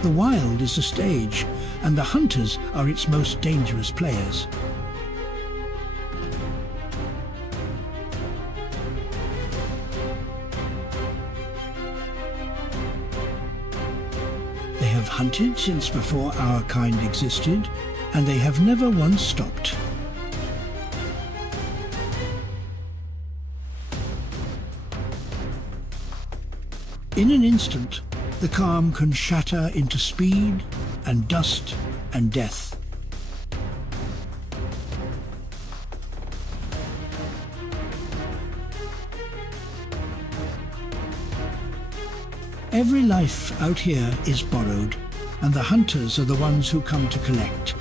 The wild is a stage, and the hunters are its most dangerous players. They have hunted since before our kind existed, and they have never once stopped. In an instant, the calm can shatter into speed and dust and death. Every life out here is borrowed, and the hunters are the ones who come to collect.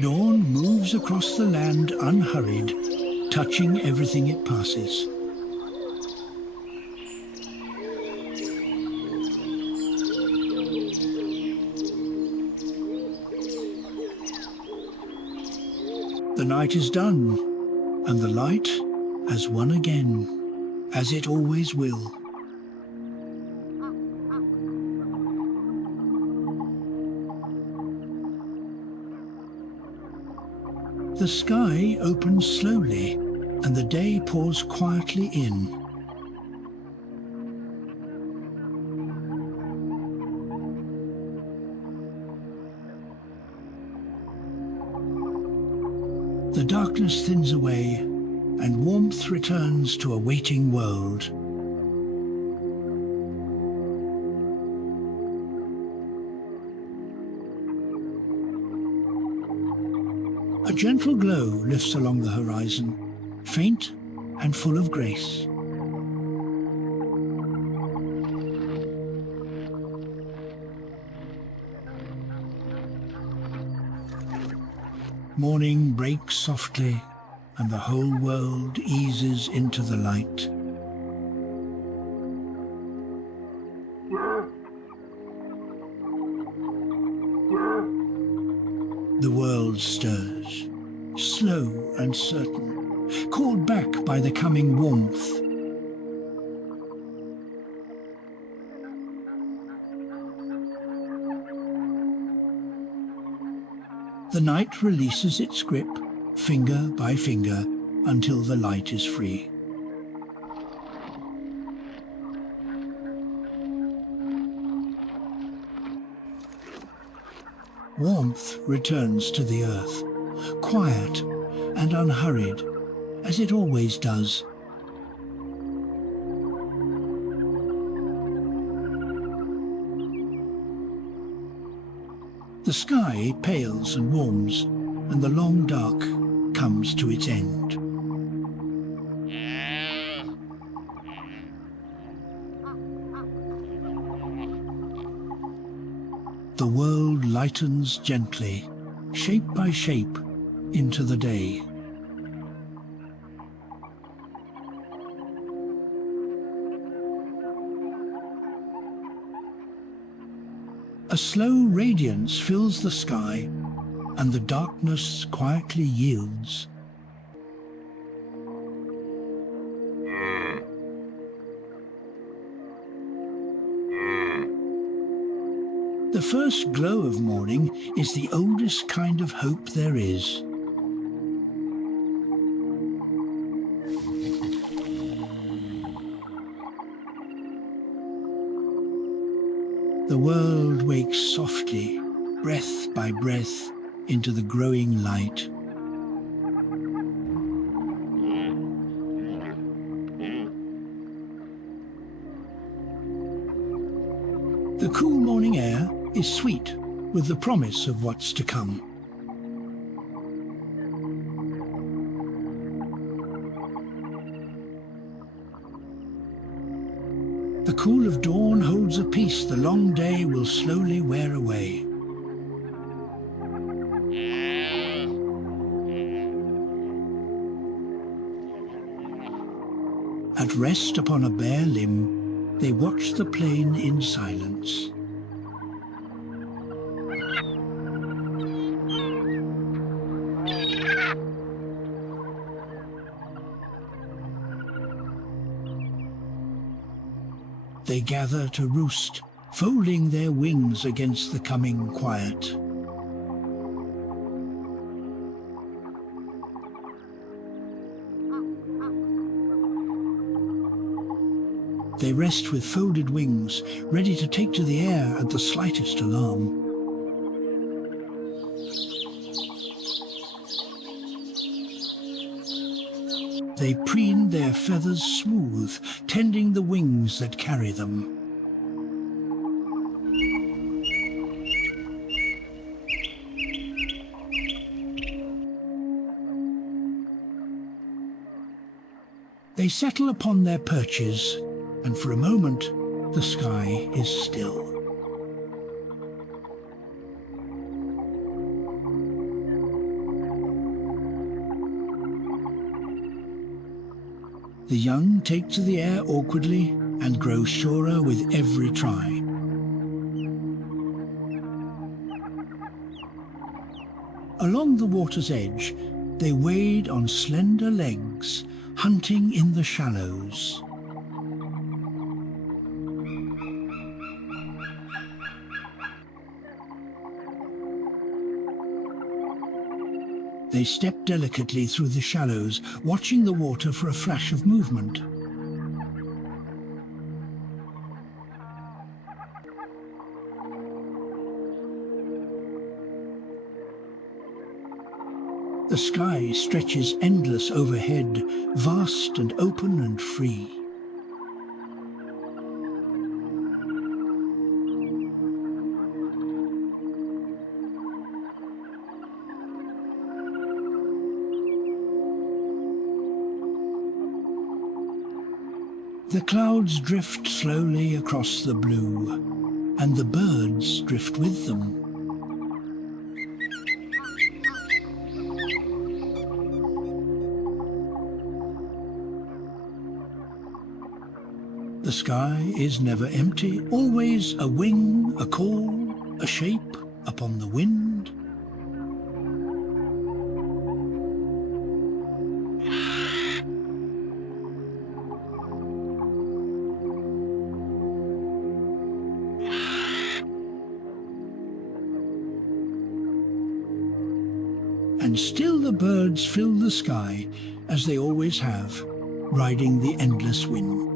Dawn moves across the land unhurried, touching everything it passes. The night is done, and the light has won again, as it always will. The sky opens slowly, and the day pours quietly in. The darkness thins away, and warmth returns to a waiting world. A gentle glow lifts along the horizon, faint and full of grace. Morning breaks softly, and the whole world eases into the light. The world stirs, slow and certain, called back by the coming warmth. The night releases its grip, finger by finger, until the light is free. Warmth returns to the earth, quiet and unhurried, as it always does. The sky pales and warms, and the long dark comes to its end. The world lightens gently, shape by shape, into the day. A slow radiance fills the sky, and the darkness quietly yields. The first glow of morning is the oldest kind of hope there is. The world wakes softly, breath by breath, into the growing light. The cool morning air is sweet with the promise of what's to come. The cool of dawn holds a peace the long day will slowly wear away. At rest upon a bare limb, They watch the plain in silence. They gather to roost, folding their wings against the coming quiet. They rest with folded wings, ready to take to the air at the slightest alarm. They preen their feathers smooth, tending the wings that carry them. They settle upon their perches, and for a moment, the sky is still. The young take to the air awkwardly and grow surer with every try. Along the water's edge, they wade on slender legs, hunting in the shallows. They step delicately through the shallows, watching the water for a flash of movement. The sky stretches endless overhead, vast and open and free. The clouds drift slowly across the blue, and the birds drift with them. The sky is never empty, always a wing, a call, a shape upon the wind. And still the birds fill the sky, as they always have, riding the endless wind.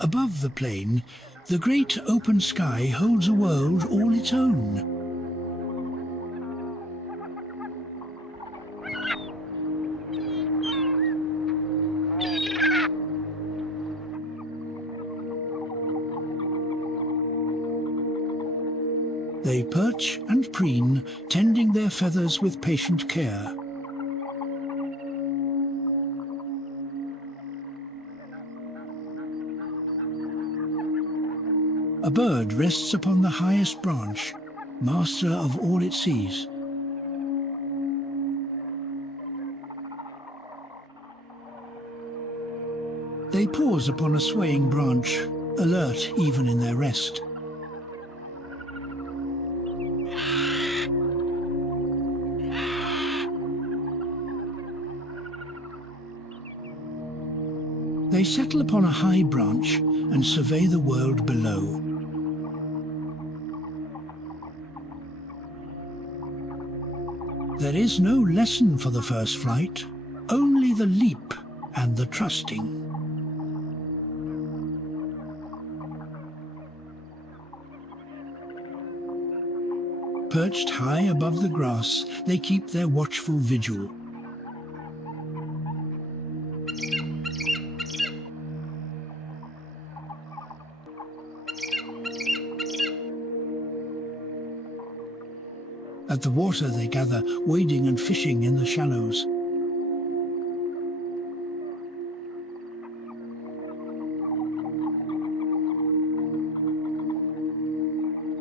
Above the plain, the great open sky holds a world all its own. They perch and preen, tending their feathers with patient care. A bird rests upon the highest branch, master of all it sees. They pause upon a swaying branch, alert even in their rest. They settle upon a high branch and survey the world below. There is no lesson for the first flight, only the leap and the trusting. Perched high above the grass, they keep their watchful vigil. At the water they gather, wading and fishing in the shallows.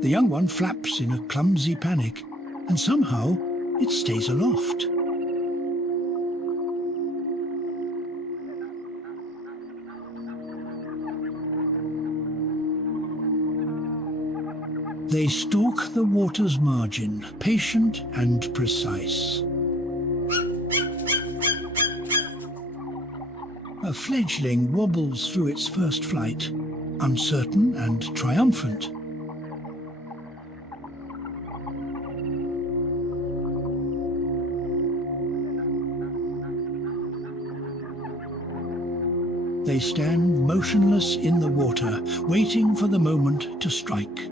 The young one flaps in a clumsy panic, and somehow it stays aloft. They stalk the water's margin, patient and precise. A fledgling wobbles through its first flight, uncertain and triumphant. They stand motionless in the water, waiting for the moment to strike.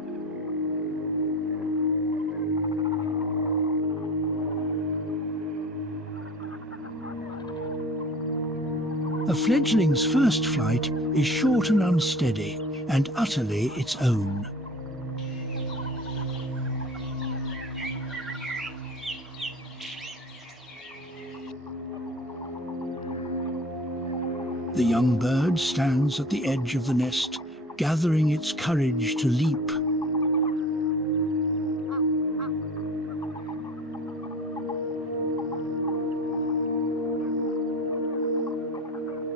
A fledgling's first flight is short and unsteady, and utterly its own. The young bird stands at the edge of the nest, gathering its courage to leap.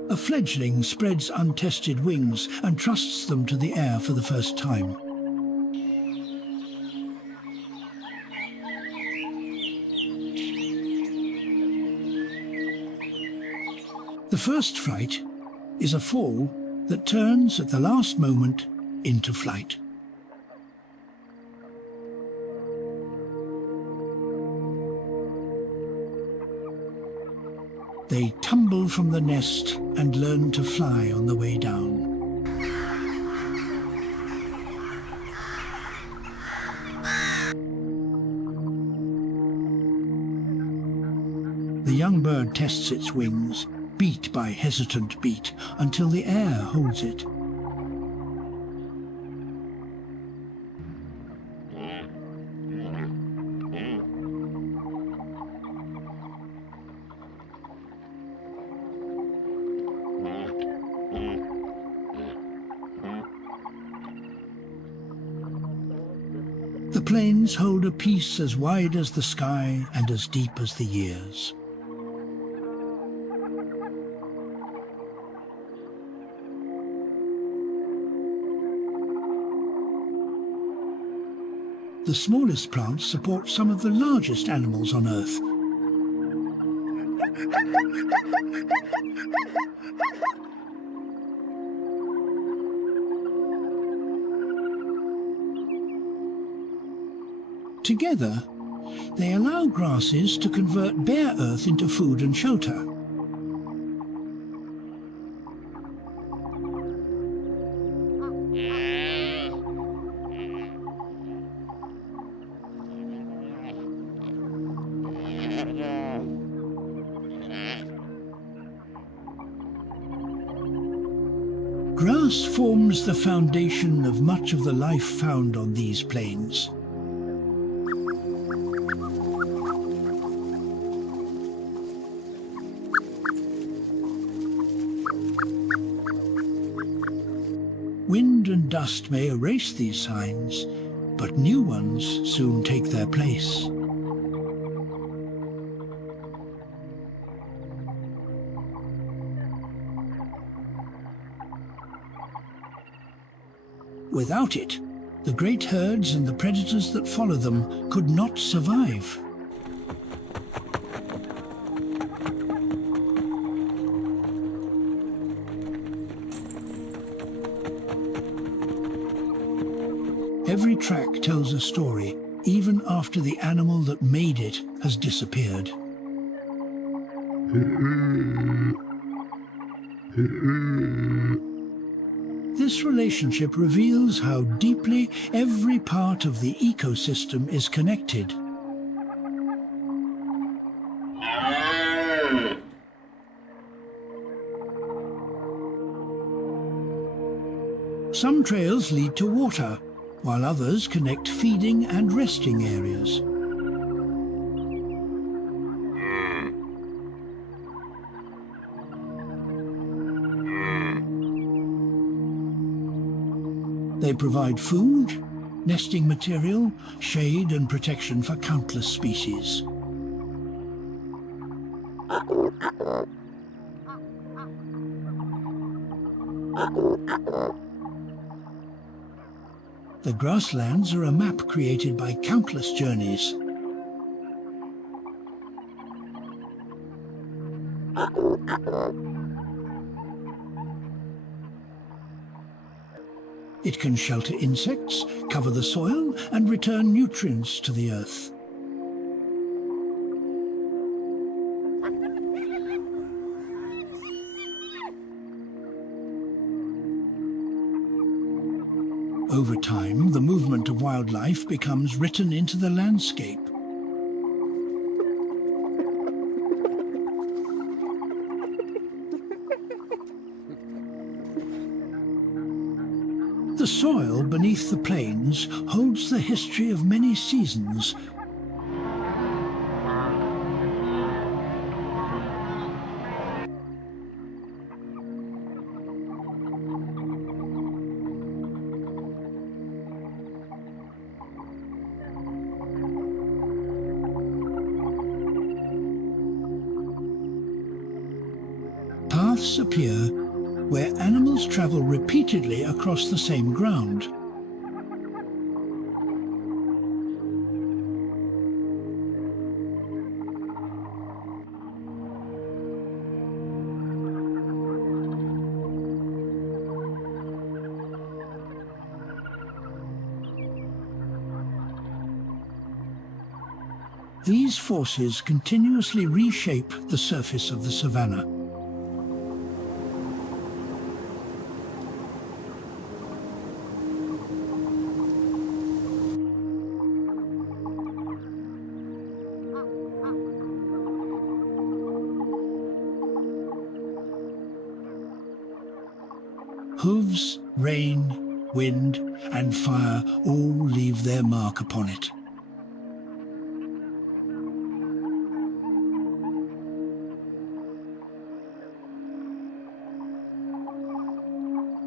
A fledgling spreads untested wings and trusts them to the air for the first time. The first flight is a fall that turns at the last moment into flight. They tumble from the nest and learn to fly on the way down. The young bird tests its wings, beat by hesitant beat, until the air holds it. The plains hold a peace as wide as the sky and as deep as the years. The smallest plants support some of the largest animals on Earth. Together, they allow grasses to convert bare earth into food and shelter. Grass forms the foundation of much of the life found on these plains. Wind and dust may erase these signs, but new ones soon take their place. Without it, the great herds and the predators that follow them could not survive. Every track tells a story, even after the animal that made it has disappeared. This relationship reveals how deeply every part of the ecosystem is connected. Some trails lead to water, while others connect feeding and resting areas. They provide food, nesting material, shade and protection for countless species. The grasslands are a map created by countless journeys. It can shelter insects, cover the soil, and return nutrients to the earth. Over time, the movement of wildlife becomes written into the landscape. The soil beneath the plains holds the history of many seasons. Paths appear where animals travel repeatedly across the same ground. These forces continuously reshape the surface of the savannah. Hooves, rain, wind, and fire all leave their mark upon it.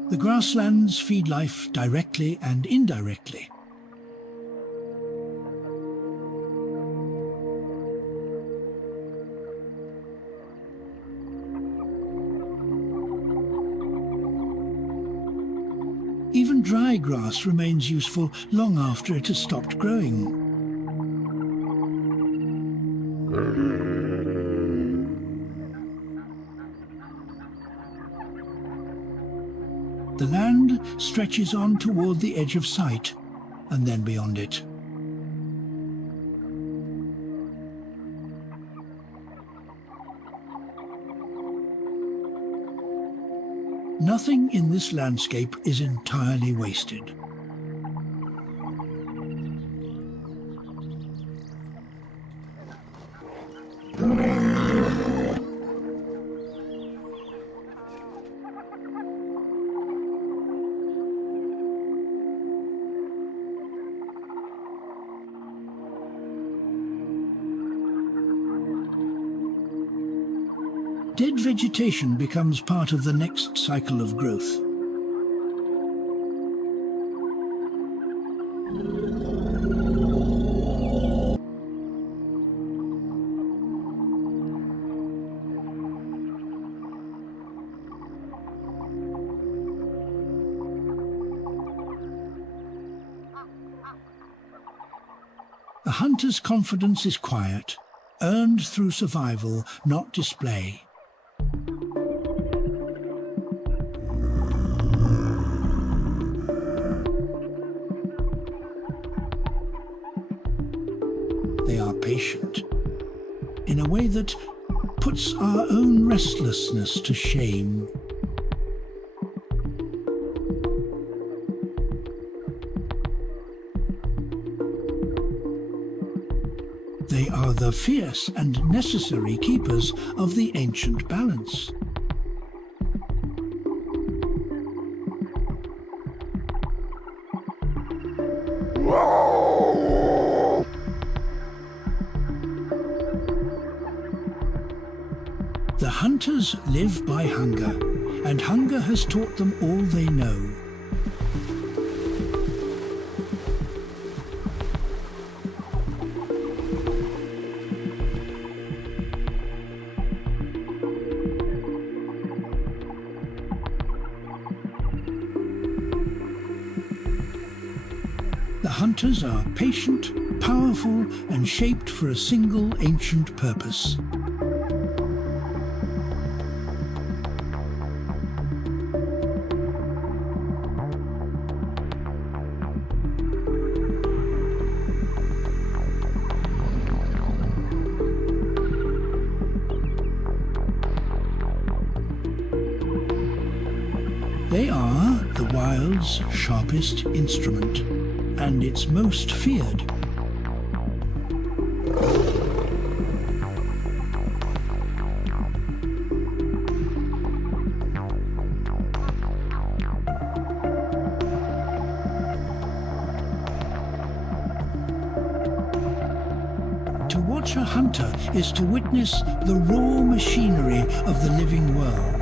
The grasslands feed life directly and indirectly. Even dry grass remains useful long after it has stopped growing. The land stretches on toward the edge of sight, and then beyond it. Nothing in this landscape is entirely wasted. Dead vegetation becomes part of the next cycle of growth. A hunter's confidence is quiet, earned through survival, not display. They are patient, in a way that puts our own restlessness to shame. They are the fierce and necessary keepers of the ancient balance. The hunters live by hunger, and hunger has taught them all they know. The hunters are patient, powerful, and shaped for a single ancient purpose. They are the wild's sharpest instrument, and its most feared. To watch a hunter is to witness the raw machinery of the living world.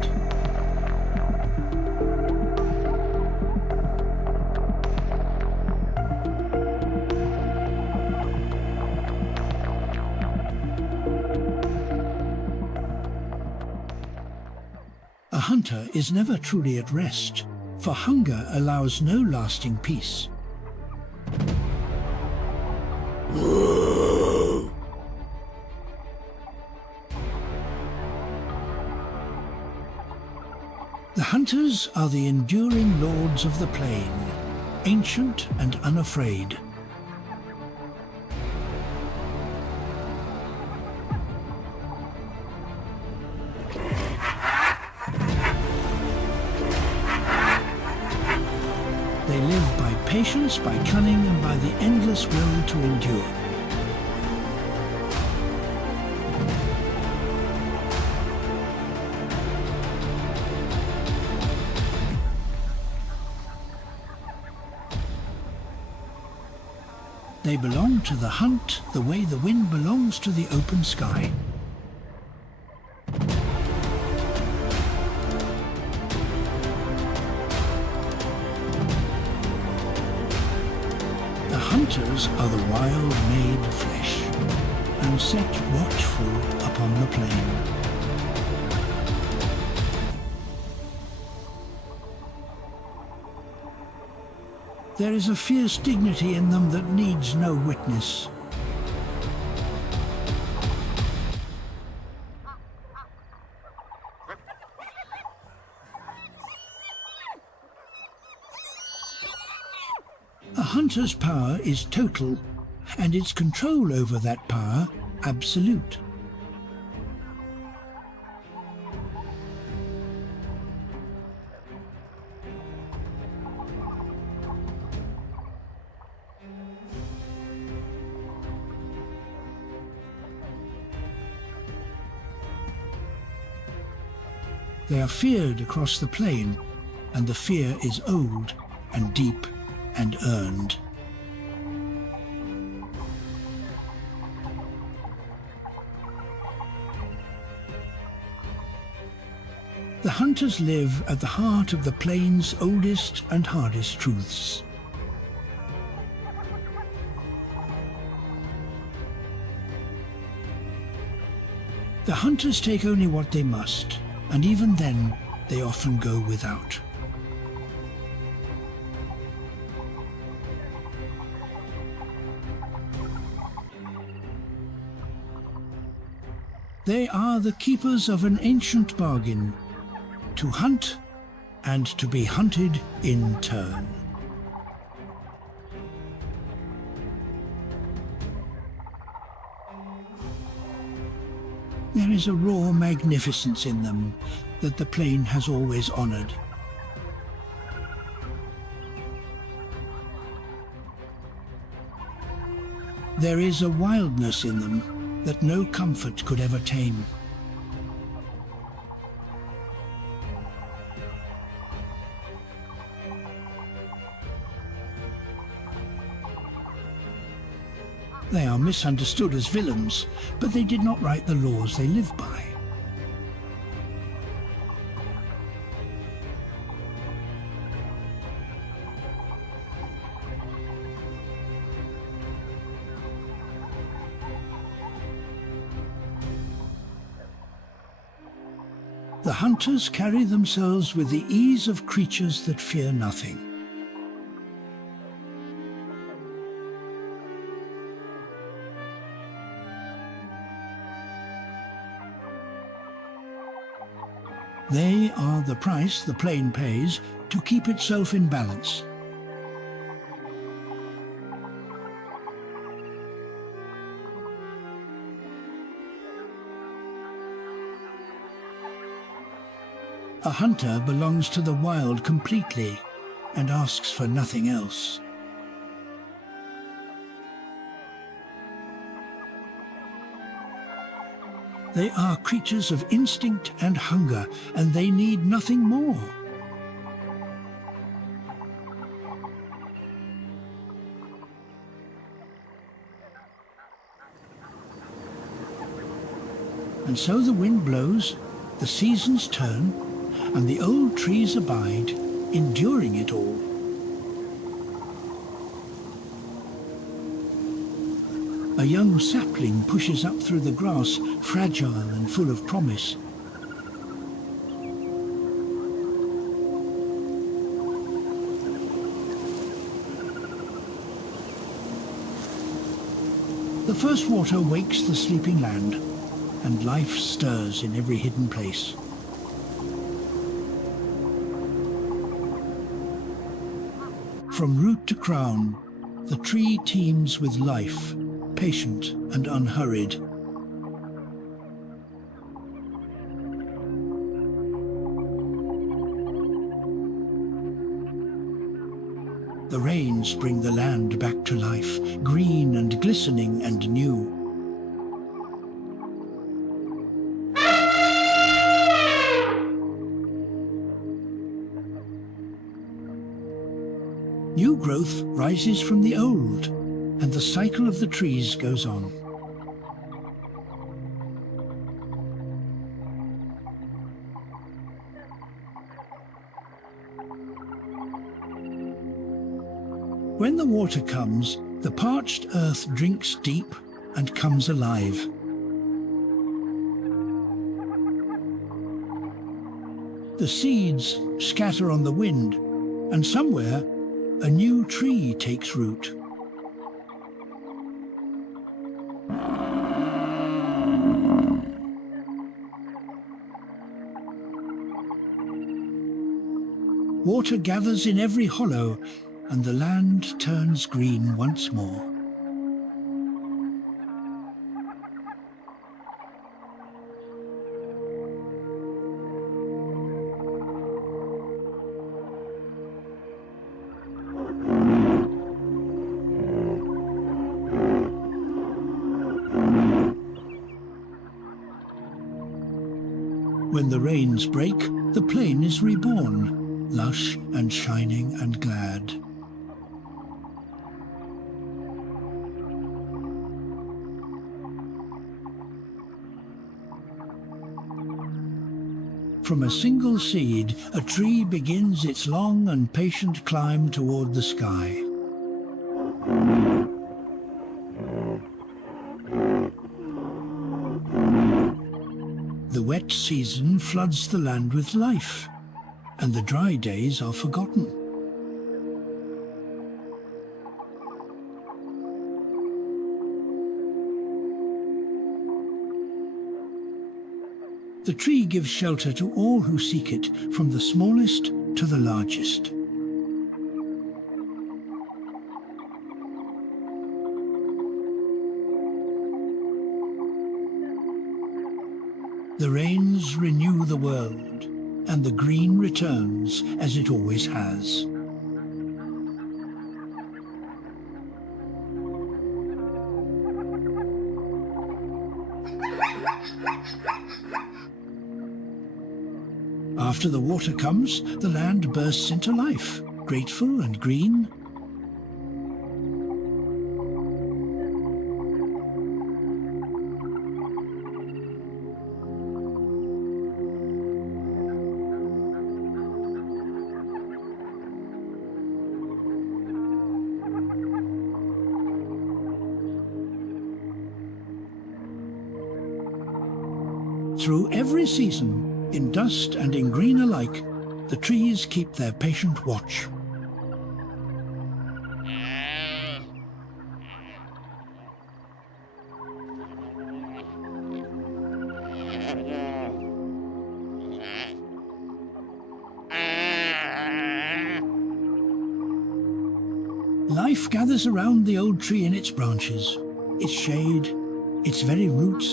A hunter is never truly at rest, for hunger allows no lasting peace. The hunters are the enduring lords of the plain, ancient and unafraid. They live by patience, by cunning, and by the endless will to endure. They belong to the hunt the way the wind belongs to the open sky. The hunters are the wild-made flesh, and set watchful upon the plain. There is a fierce dignity in them that needs no witness. A hunter's power is total, and its control over that power absolute. They are feared across the plain, and the fear is old and deep and earned. The hunters live at the heart of the plain's oldest and hardest truths. The hunters take only what they must, and even then, they often go without. They are the keepers of an ancient bargain, to hunt and to be hunted in turn. There is a raw magnificence in them that the plain has always honored. There is a wildness in them that no comfort could ever tame. They are misunderstood as villains, but they did not write the laws they live by. The hunters carry themselves with the ease of creatures that fear nothing. They are the price the plane pays to keep itself in balance. A hunter belongs to the wild completely and asks for nothing else. They are creatures of instinct and hunger, and they need nothing more. And so the wind blows, the seasons turn, and the old trees abide, enduring it all. A young sapling pushes up through the grass, fragile and full of promise. The first water wakes the sleeping land, and life stirs in every hidden place. From root to crown, the tree teems with life, patient and unhurried. The rains bring the land back to life, green and glistening and new. New growth rises from the old, and the cycle of the trees goes on. When the water comes, the parched earth drinks deep and comes alive. The seeds scatter on the wind, and somewhere a new tree takes root. Water gathers in every hollow, and the land turns green once more. When the rains break, the plain is reborn, lush and shining and glad. From a single seed, a tree begins its long and patient climb toward the sky. The wet season floods the land with life, and the dry days are forgotten. The tree gives shelter to all who seek it, from the smallest to the largest. The rains renew the world, and the green returns as it always has. After the water comes, the land bursts into life, grateful and green. Through every season, in dust and in green alike, the trees keep their patient watch. Life gathers around the old tree in its branches, its shade, its very roots.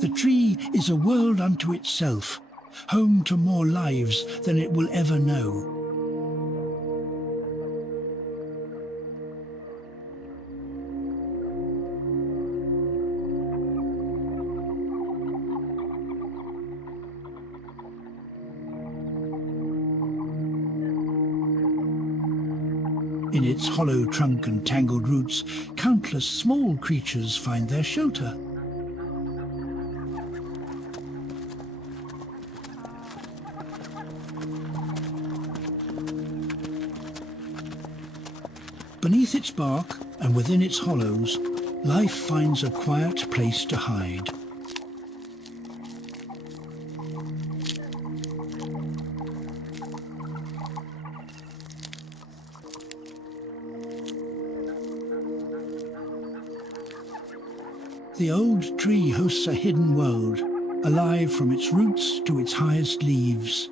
The tree is a world unto itself, home to more lives than it will ever know. In its hollow trunk and tangled roots, countless small creatures find their shelter. Beneath its bark and within its hollows, life finds a quiet place to hide. The old tree hosts a hidden world, alive from its roots to its highest leaves.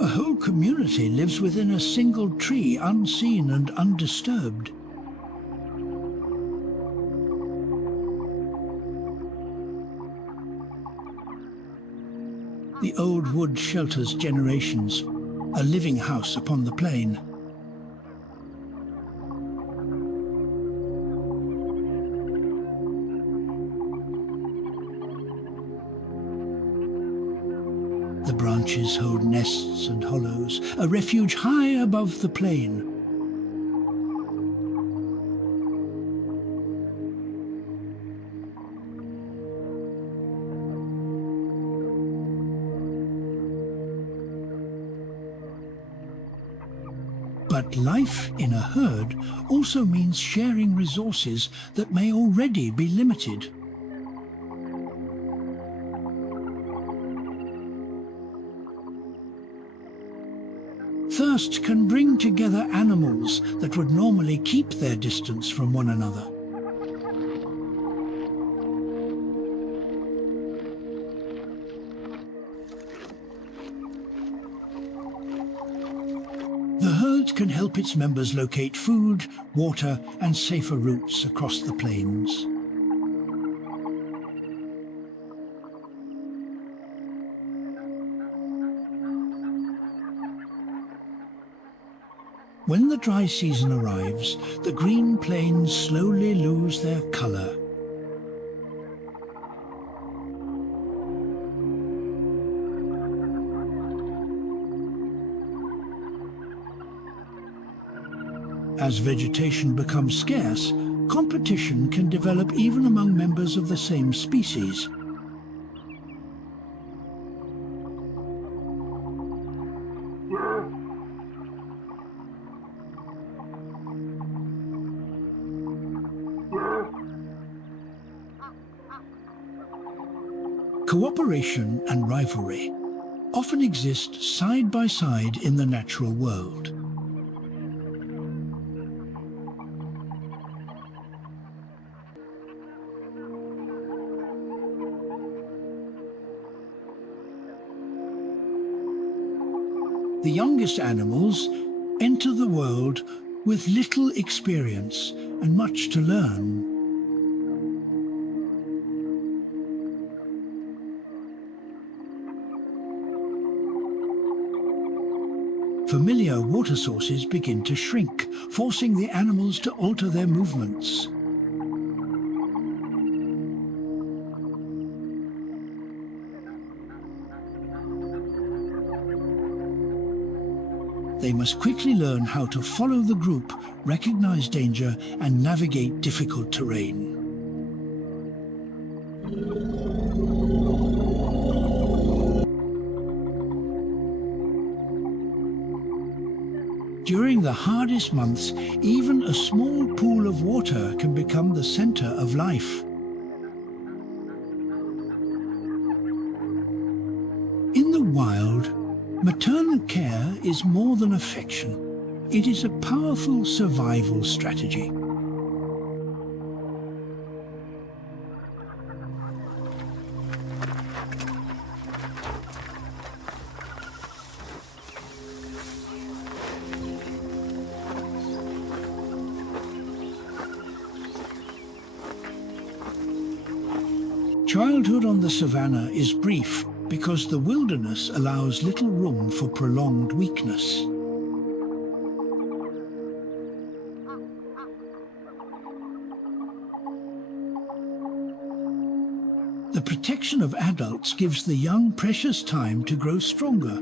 A whole community lives within a single tree, unseen and undisturbed. The old wood shelters generations, a living house upon the plain. The branches hold nests and hollows, a refuge high above the plain. But life in a herd also means sharing resources that may already be limited. Thirst can bring together animals that would normally keep their distance from one another. The herd can help its members locate food, water, and safer routes across the plains. When the dry season arrives, the green plains slowly lose their color. As vegetation becomes scarce, competition can develop even among members of the same species. Cooperation and rivalry often exist side by side in the natural world. The youngest animals enter the world with little experience and much to learn. Familiar water sources begin to shrink, forcing the animals to alter their movements. They must quickly learn how to follow the group, recognize danger, and navigate difficult terrain. During the hardest months, even a small pool of water can become the center of life. In the wild, maternal care is more than affection. It is a powerful survival strategy. Childhood on the savannah is brief because the wilderness allows little room for prolonged weakness. The protection of adults gives the young precious time to grow stronger.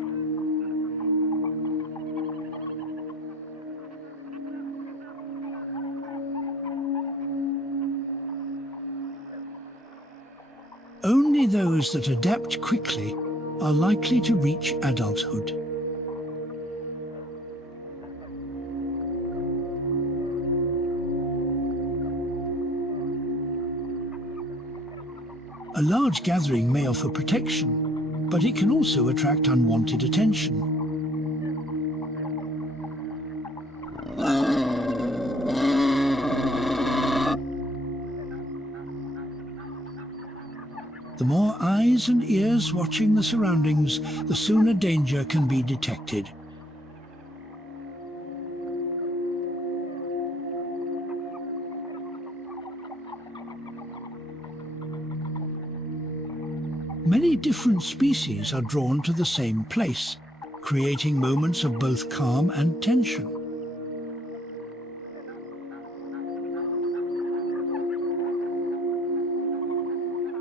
Only those that adapt quickly are likely to reach adulthood. A large gathering may offer protection, but it can also attract unwanted attention. The more eyes and ears watching the surroundings, the sooner danger can be detected. Many different species are drawn to the same place, creating moments of both calm and tension.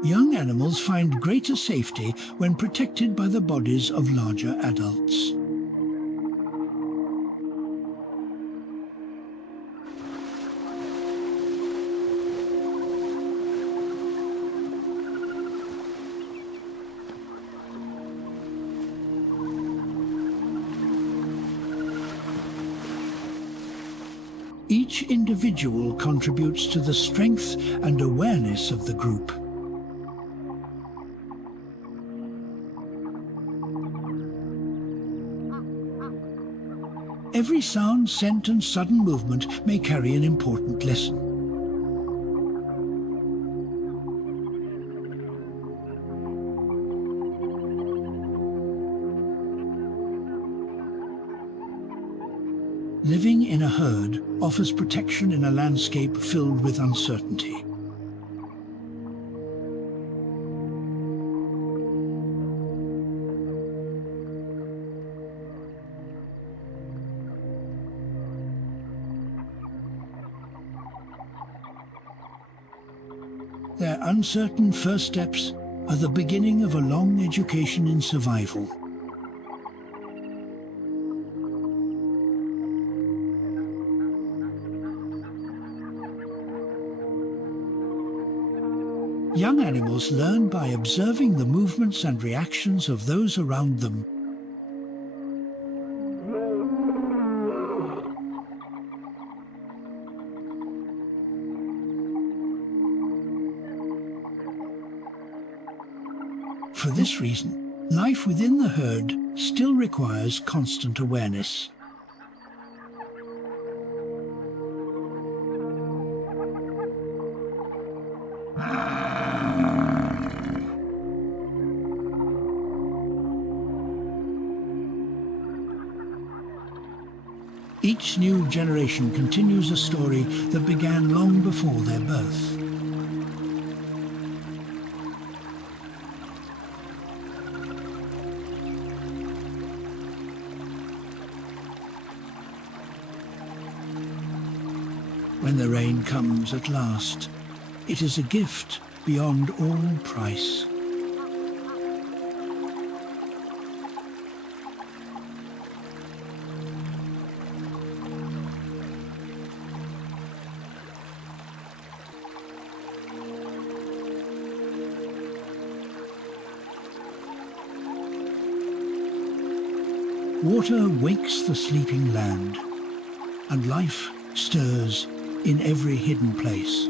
Young animals find greater safety when protected by the bodies of larger adults. Each individual contributes to the strength and awareness of the group. Every sound, scent, and sudden movement may carry an important lesson. Living in a herd offers protection in a landscape filled with uncertainty. Their uncertain first steps are the beginning of a long education in survival. Young animals learn by observing the movements and reactions of those around them. For this reason, life within the herd still requires constant awareness. Each new generation continues a story that began long before their birth. When the rain comes at last, it is a gift beyond all price. Water wakes the sleeping land, and life stirs in every hidden place.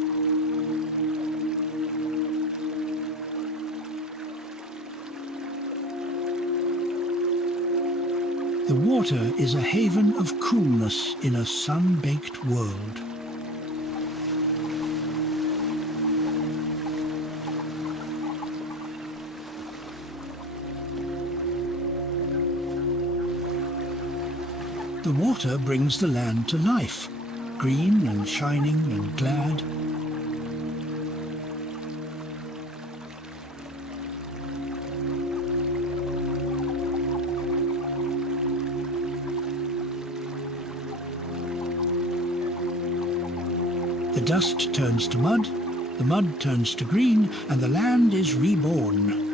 The water is a haven of coolness in a sun-baked world. The water brings the land to life, green and shining and glad. The dust turns to mud, the mud turns to green, and the land is reborn.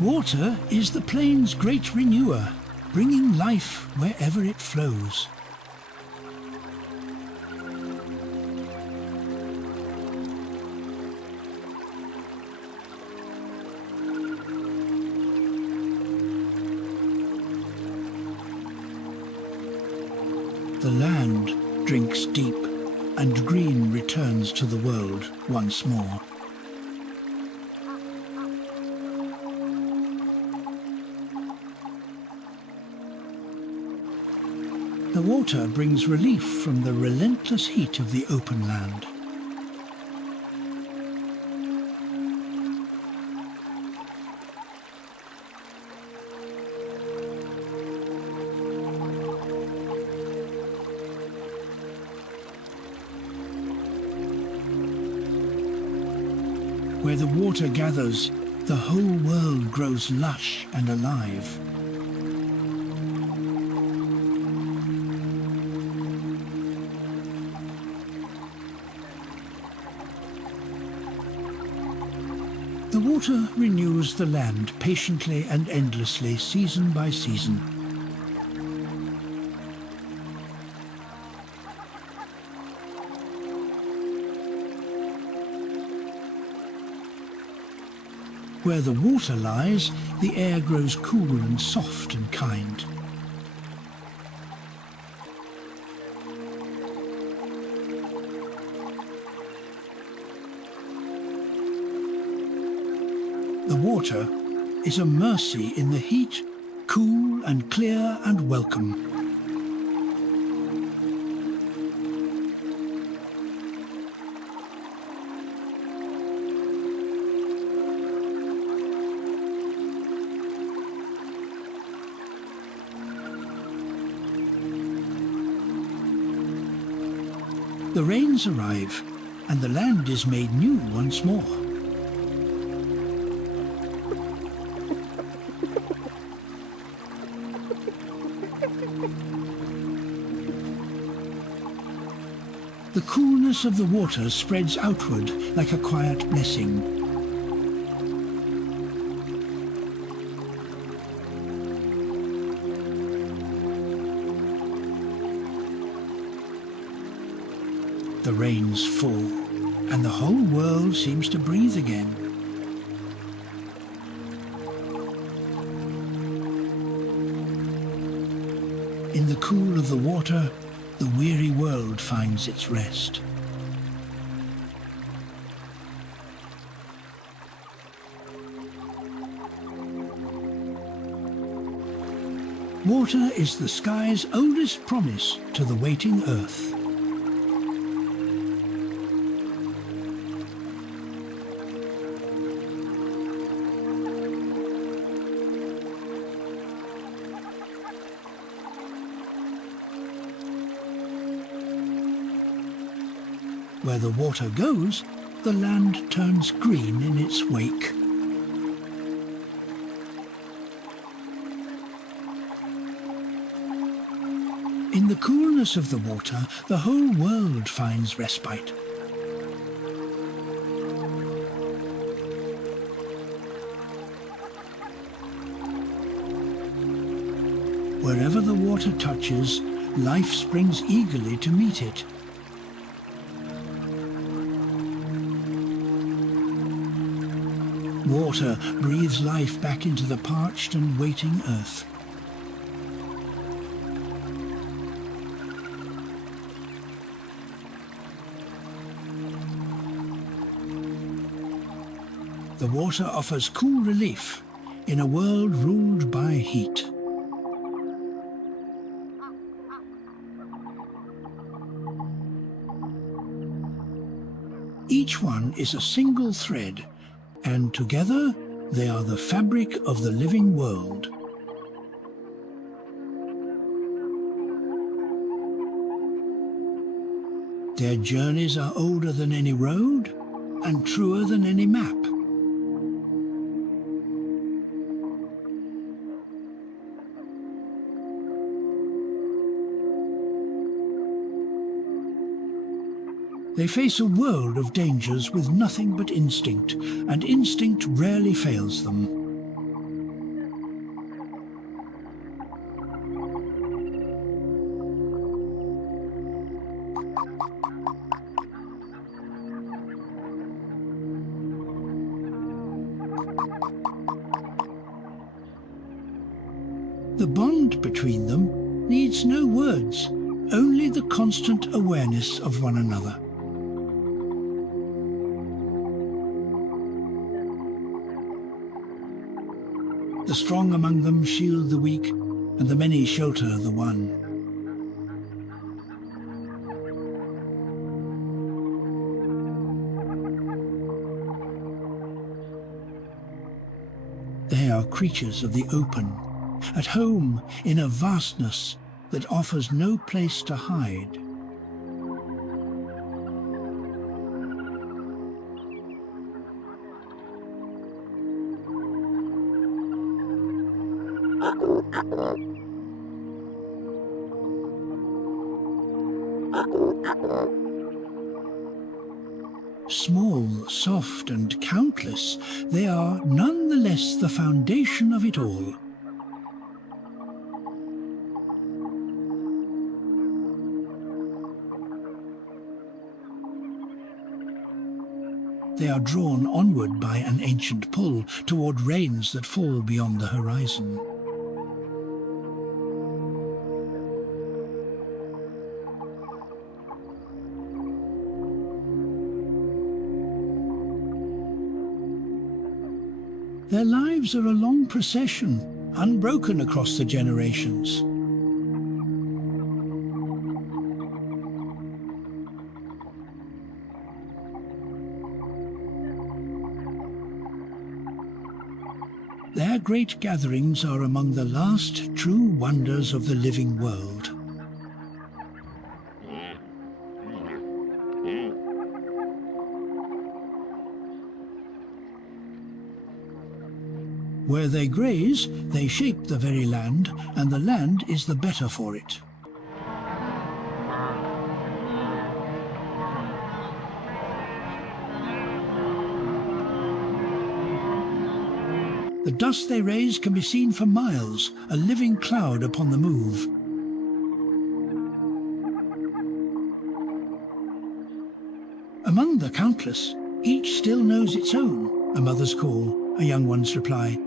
Water is the plain's great renewer, bringing life wherever it flows. The land drinks deep, and green returns to the world once more. The water brings relief from the relentless heat of the open land. Where the water gathers, the whole world grows lush and alive. The water renews the land patiently and endlessly, season by season. Where the water lies, the air grows cool and soft and kind. The water is a mercy in the heat, cool and clear and welcome. The rains arrive, and the land is made new once more. The coolness of the water spreads outward like a quiet blessing. The rains fall, and the whole world seems to breathe again. In the cool of the water, the weary world finds its rest. Water is the sky's oldest promise to the waiting earth. Where the water goes, the land turns green in its wake. In the coolness of the water, the whole world finds respite. Wherever the water touches, life springs eagerly to meet it. Water breathes life back into the parched and waiting earth. The water offers cool relief in a world ruled by heat. Each one is a single thread, and together they are the fabric of the living world. Their journeys are older than any road and truer than any map. They face a world of dangers with nothing but instinct, and instinct rarely fails them. The bond between them needs no words, only the constant awareness of one another. The strong among them shield the weak, and the many shelter the one. They are creatures of the open, at home in a vastness that offers no place to hide. Small, soft, and countless, they are nonetheless the foundation of it all. They are drawn onward by an ancient pull toward rains that fall beyond the horizon. Their lives are a long procession, unbroken across the generations. Their great gatherings are among the last true wonders of the living world. Where they graze, they shape the very land, and the land is the better for it. The dust they raise can be seen for miles, a living cloud upon the move. Among the countless, each still knows its own, a mother's call, a young one's reply.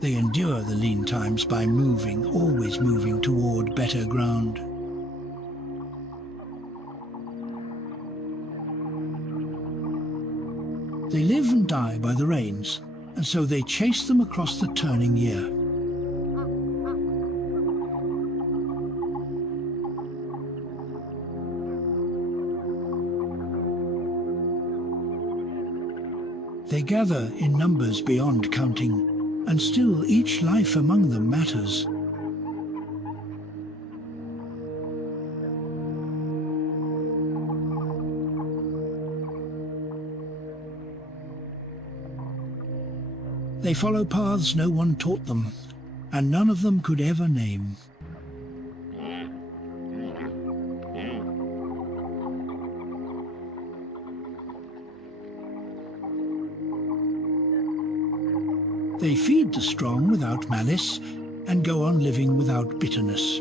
They endure the lean times by moving, always moving toward better ground. They live and die by the rains, and so they chase them across the turning year. They gather in numbers beyond counting, and still each life among them matters. They follow paths no one taught them, and none of them could ever name. They feed the strong without malice, and go on living without bitterness.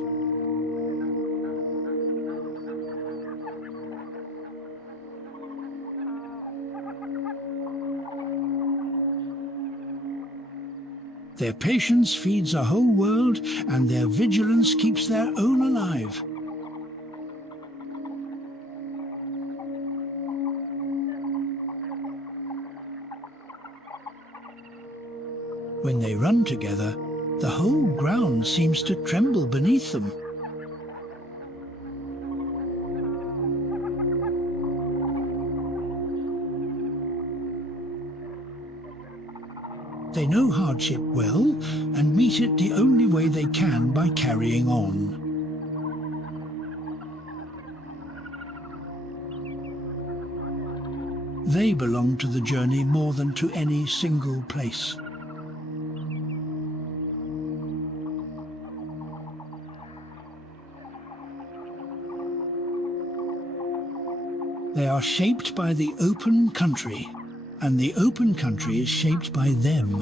Their patience feeds a whole world, and their vigilance keeps their own alive. When they run together, the whole ground seems to tremble beneath them. They know hardship well and meet it the only way they can, by carrying on. They belong to the journey more than to any single place. They are shaped by the open country, and the open country is shaped by them.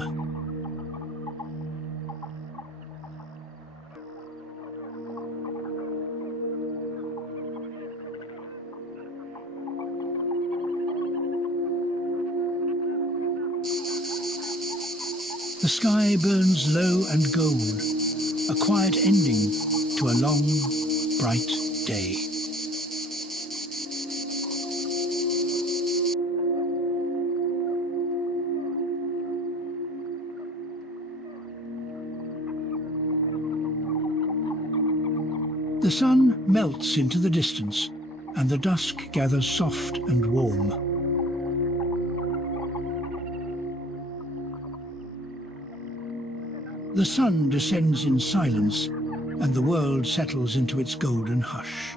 The sky burns low and gold, a quiet ending to a long, bright day. The sun melts into the distance, and the dusk gathers soft and warm. The sun descends in silence, and the world settles into its golden hush.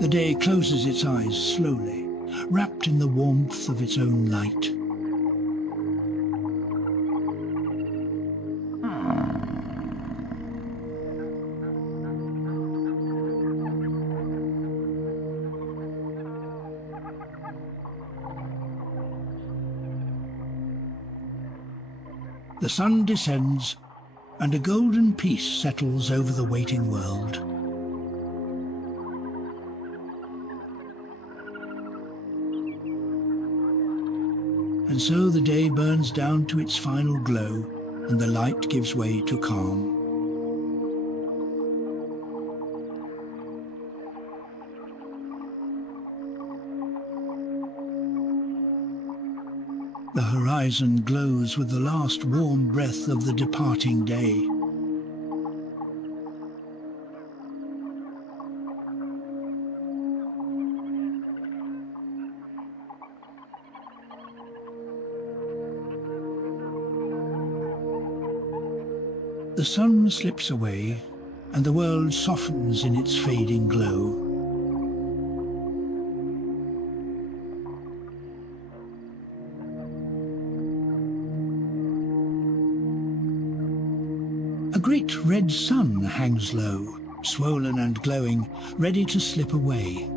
The day closes its eyes slowly, wrapped in the warmth of its own light. The sun descends, and a golden peace settles over the waiting world. And so the day burns down to its final glow, and the light gives way to calm. The horizon glows with the last warm breath of the departing day. The sun slips away, and the world softens in its fading glow. A great red sun hangs low, swollen and glowing, ready to slip away.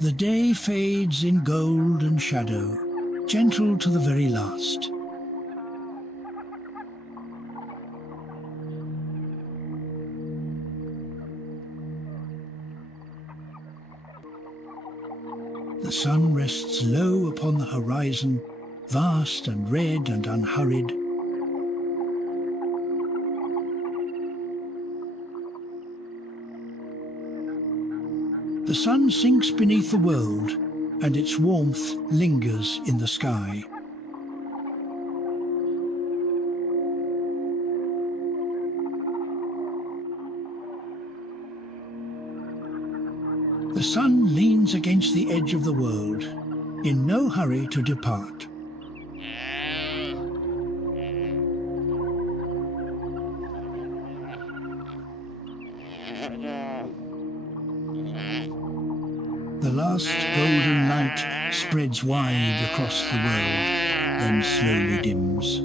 The day fades in gold and shadow, gentle to the very last. The sun rests low upon the horizon, vast and red and unhurried. The sun sinks beneath the world, and its warmth lingers in the sky. The sun leans against the edge of the world, in no hurry to depart. The last golden light spreads wide across the world, then slowly dims.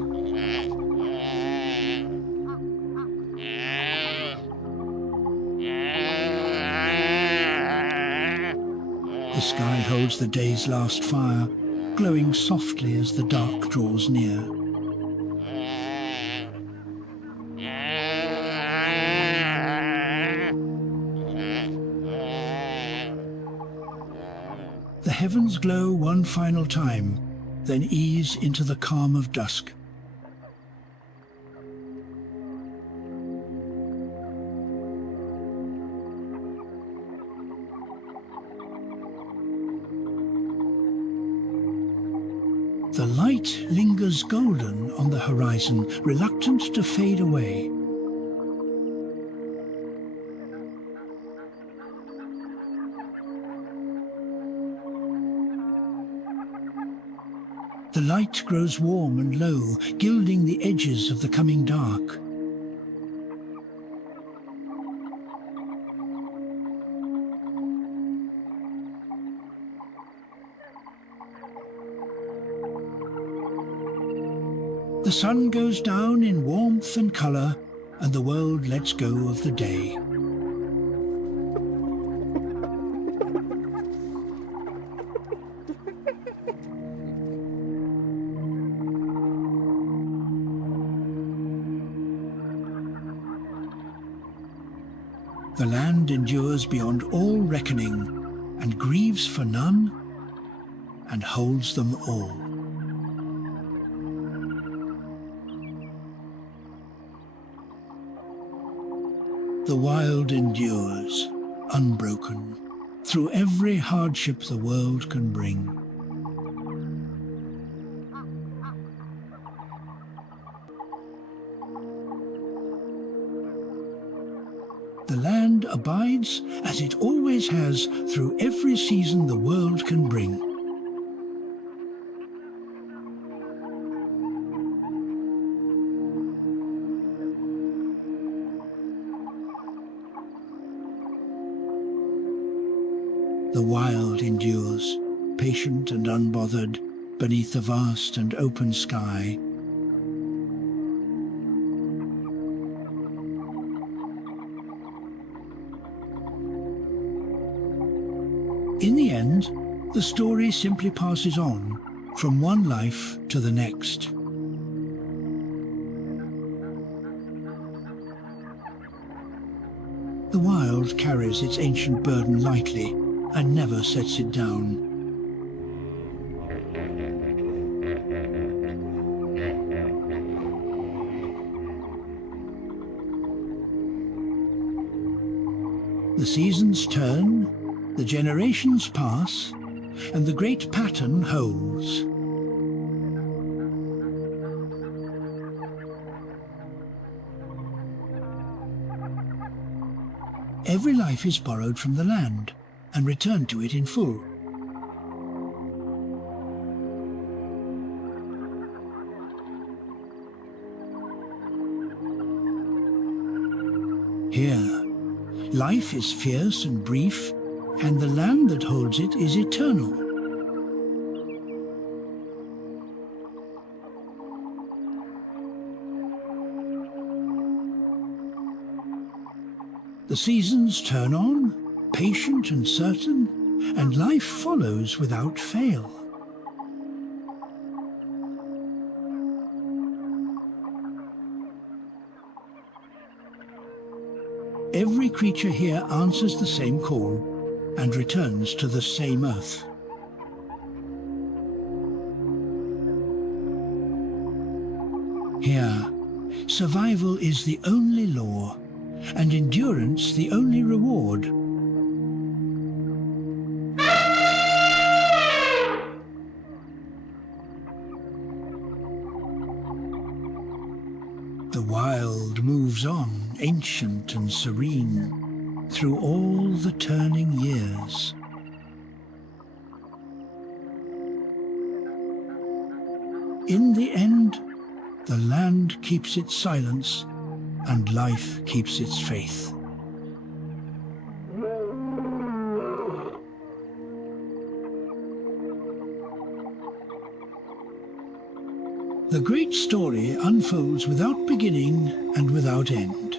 The sky holds the day's last fire, glowing softly as the dark draws near. The heavens glow one final time, then ease into the calm of dusk. The light lingers golden on the horizon, reluctant to fade away. The light grows warm and low, gilding the edges of the coming dark. The sun goes down in warmth and colour, and the world lets go of the day. The land endures beyond all reckoning, and grieves for none, and holds them all. The wild endures, unbroken, through every hardship the world can bring. The land abides as it always has through every season the world can bring. The wild endures, patient and unbothered, beneath the vast and open sky. In the end, the story simply passes on, from one life to the next. The wild carries its ancient burden lightly, and never sets it down. The seasons turn, the generations pass, and the great pattern holds. Every life is borrowed from the land, and returned to it in full. Here, life is fierce and brief, and the land that holds it is eternal. The seasons turn on, patient and certain, and life follows without fail. Every creature here answers the same call and returns to the same earth. Here, survival is the only law, and endurance the only reward. The wild moves on, ancient and serene, through all the turning years. In the end, the land keeps its silence, and life keeps its faith. The great story unfolds without beginning and without end.